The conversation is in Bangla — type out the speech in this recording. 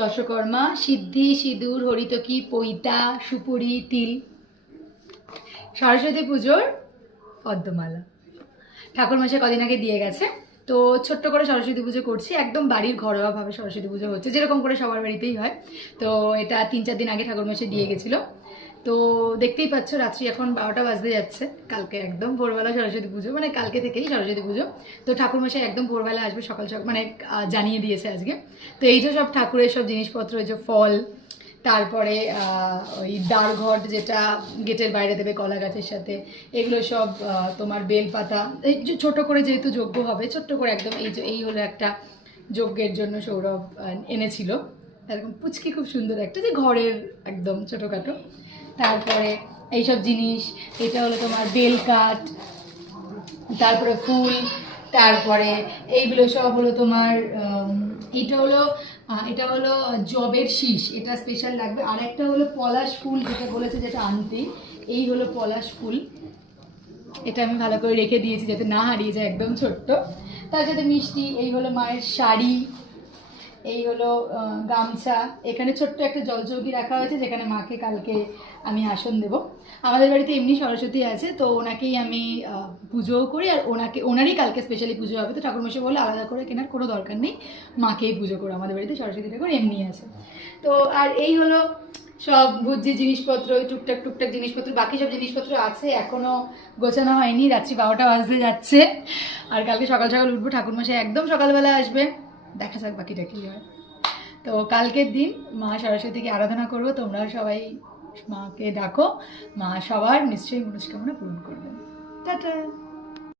দশকর্মা, সিদ্ধি, সিঁদুর, হরিতকি, পৈতা, সুপুরি, তিল। সরস্বতী পুজোর পদ্মমালা ঠাকুরমশাই কদিন আগে দিয়ে গেছে। তো ছোট্ট করে সরস্বতী পুজো করছি, একদম বাড়ির ঘরোয়াভাবে সরস্বতী পুজো হচ্ছে, যেরকম করে সবার বাড়িতেই হয়। তো এটা 3-4 দিন আগে ঠাকুরমশাই দিয়ে গেছিলো। তো দেখতেই পাচ্ছ রাত্রি এখন 12টা বাজতে যাচ্ছে। কালকে একদম ভোরবেলা সরস্বতী পুজো, মানে কালকে থেকেই সরস্বতী পুজো। তো ঠাকুরমশাই একদম ভোরবেলা আসবে, সকাল সকাল মানে জানিয়ে দিয়েছে আজকে। তো এই যে সব ঠাকুরের সব জিনিসপত্র, এই যে ফল, তারপরে ওই দ্বারঘট যেটা গেটের বাইরে দেবে কলা গাছের সাথে, এগুলো সব তোমার বেলপাতা, এই যে ছোটো করে যেহেতু যজ্ঞ হবে, ছোট্ট করে একদম এই হলো একটা যজ্ঞের জন্য সৌরভ এনেছিল এরকম পুচকি, খুব সুন্দর একটা, যে ঘরের একদম ছোটোখাটো। তারপরে এইসব জিনিস, এটা হলো তোমার বেলকাঠ, তারপরে ফুল, তারপরে এইগুলো সব হলো তোমার এটা হলো জবের শীষ, এটা স্পেশাল লাগবে। আর একটা হলো পলাশ ফুল, যেটা বলেছে যেটা আনতে, এই হলো পলাশ ফুল। এটা আমি ভালো করে রেখে দিয়েছি যাতে না হারিয়ে যায়, একদম ছোট্ট। তার সাথে মিষ্টি, এই হলো মায়ের শাড়ি, এই হলো গামছা। এখানে ছোট্ট একটা জলচৌকি রাখা হয়েছে, যেখানে মাকে কালকে আমি আসন দেব। আমাদের বাড়িতে এমনি সরস্বতী আছে, তো ওনাকেই আমি পুজোও করি, আর ওনারই কালকে স্পেশালি পুজো হবে। তো ঠাকুরমশাই বলে আলাদা করে কেনার কোনো দরকার নেই, মাকেই পুজো করো, আমাদের বাড়িতে সরস্বতী ঠাকুর এমনি আছে। তো আর এই হলো সব ভুজি জিনিসপত্র, টুকটাক জিনিসপত্র, বাকি সব জিনিসপত্র আছে, এখনো গোছানো হয়নি। রাত্রি 12টা বাজতে যাচ্ছে, আর কালকে সকাল সকাল উঠবো। ঠাকুরমশাই একদম সকালবেলা আসবে, দেখা যাক বাকিটা কী হয়। তো কালকের দিন মা সরস্বতীকে আরাধনা করবো, তোমরা সবাই মাকে ডাকো, মা সবার নিশ্চয়ই মনস্কামনা পূরণ করবেন। টাটা।